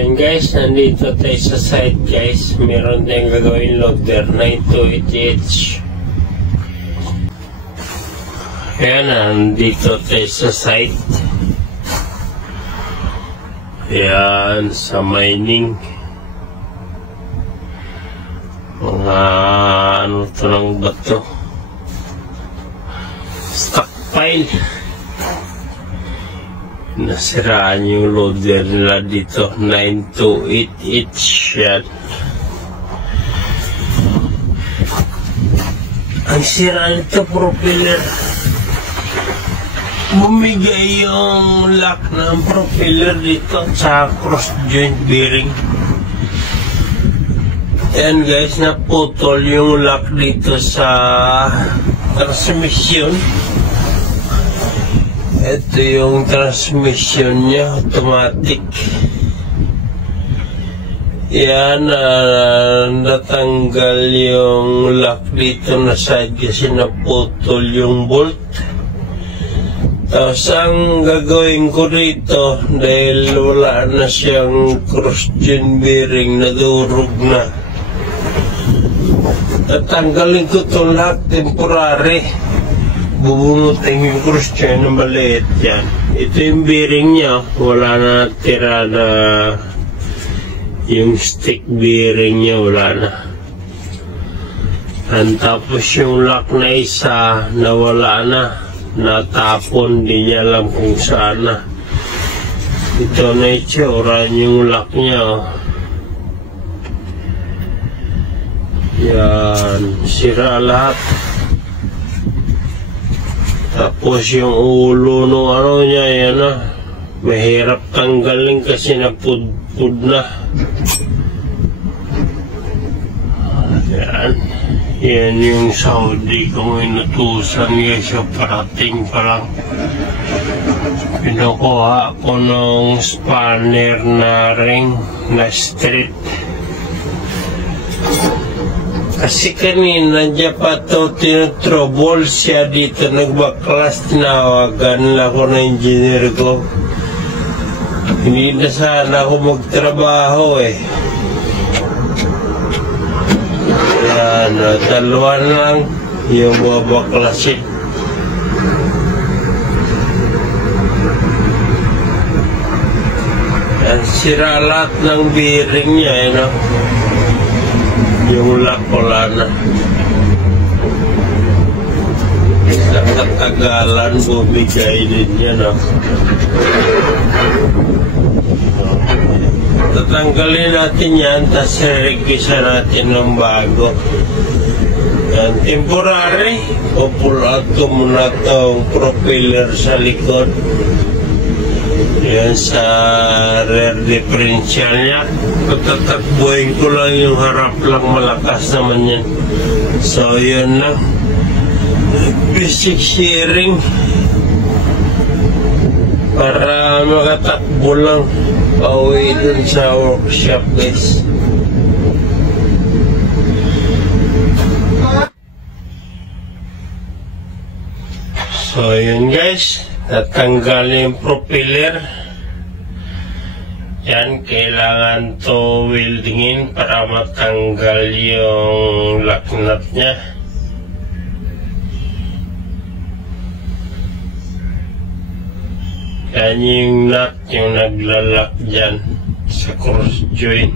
yun guys, nandito tayo sa site guys. Meron tayong gagawin loader 928H. Ayan, nandito tayo sa site. Ayan, sa mining. Mga ano to ng bato. Stockpile. Nasiraan yung loader nila dito. 928H yan. Ang sira nito propeller. Bumigay yung lock ng propeller dito sa cross joint bearing. Ayan guys, naputol yung lock dito sa transmission. Ito yung transmission niya, automatic. Yan, natanggal yung lock dito na side kasi naputol yung bolt. Tapos ang gagawin ko dito, dahil wala na siyang cross joint bearing, nadurog na. Tatanggalin ko itong lock temporary. Bubunutin yung cross joint na maliit yan. Ito yung bearing niya, wala na tira na yung stick bearing niya, wala na. And tapos yung lock na isa, nawala na, natapon, di niya alam kung saan na. Ito na itsura yung lock niya. Yan, sira lahat. Tapos yung ulo ng ano niya, yan na. Mahirap tanggalin kasi napudpud na. Yan. Yan yung Saudi kung inutusan niya siya, parating pa lang. Pinukuha ko ng spanner na ring na straight. Kasi kanina dyan pa ito tinutrouble siya dito, nagbaklas, tinawagan lang ako na engineer ko. Hindi na sana ako magtrabaho eh. Yan, dalawa lang yung babaklasin. Yan, sira lahat ng bearing niya, eh, no? Yung lock wala na. Sa katagalan bumigay din yan, no? Tatanggalin natin yan, tapos regisa natin ng bago. Yan, temporary. Pull out ko muna itong propeller sa likod. Yan sa rear differential niya. Pagtatakbuhin ko lang yung harap lang, malakas naman yan. So yun lang. Basic shearing para makatakbo lang pauwi dun sa workshop guys. So yun guys, tatanggal yung propeller. Yan, kailangan to weldingin para matanggal yung lock nut nya. Yan yung nut yung naglalak dyan sa cross joint.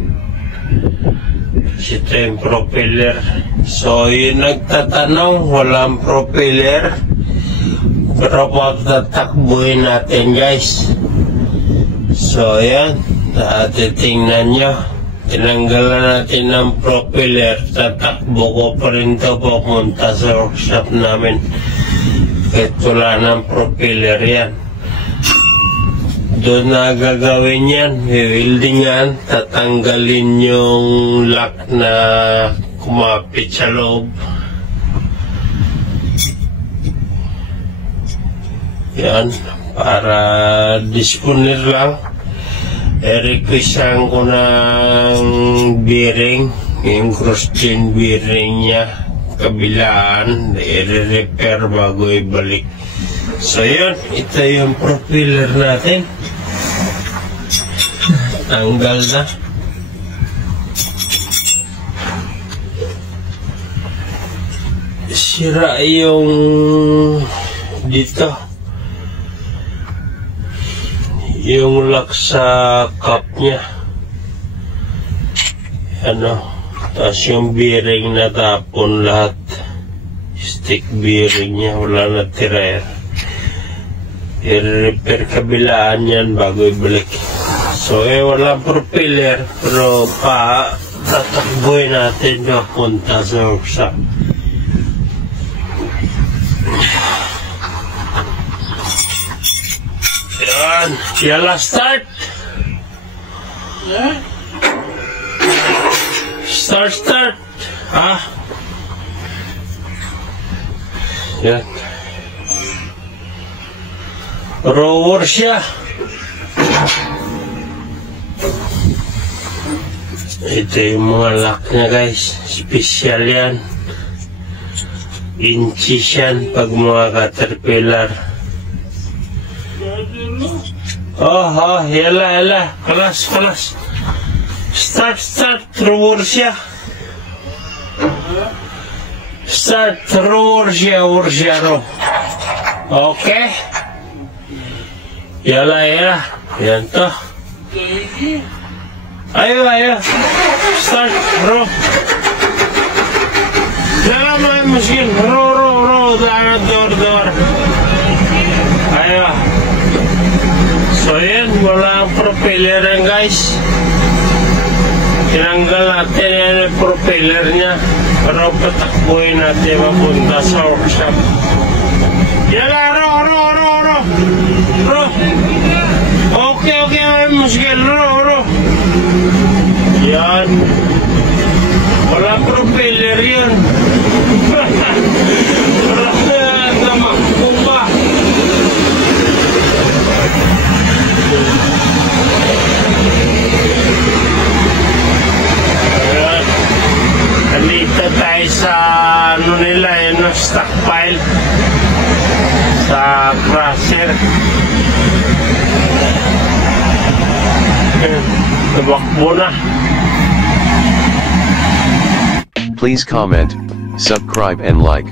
Kasi ito yung propeller. So yung nagtatanong, walang propeller. Pero pagtatakbuhin natin guys. So yan, titingnan nyo. Tinanggalan natin ng propeller. Tatakbo ko pa rin ito papunta sa workshop namin. Kahit wala ng propeller yan. Doon na gagawin yan, wieldingan, tatanggalin yung lock na kumapit sa loob. Yan, para disponer lang. I-requestan ko ng bearing, yung cross chain bearing niya, kabilaan, i-repair bago ibalik. So yun, ito yung propeller natin. Tanggal na. Sira yung dito. Yung lock sa cup niya. Tapos yung bearing natapon lahat. Stick bearing niya, wala na tira. I-repair kabilaan yan bago ibalik. So walang propeller, pero tatakboy natin punta sa workshop. Yan, yala start. Start. Yan. Rower siya. Ito yung mga lock niya, guys. Special yan. Inches yan pag mga caterpillar. Yala. Kalas. Start. Rower siya. Rower siya. Okay. Yala. Yan to. Ayo. Start, bro. Yala mo yung machine. Row. Door. Ayo. So yan, wala ang propeller yan, guys. Tinanggal natin yan yung propeller niya. Pero patakbuhin natin mapunta sa workshop. Yala, row. Okay, musgil, row. Yan. Wala propeller yan. Namakbong ba? Ayan. Nandito tayo sa stockpile. Sa crusher. Tumakbo na. Please comment, subscribe and like.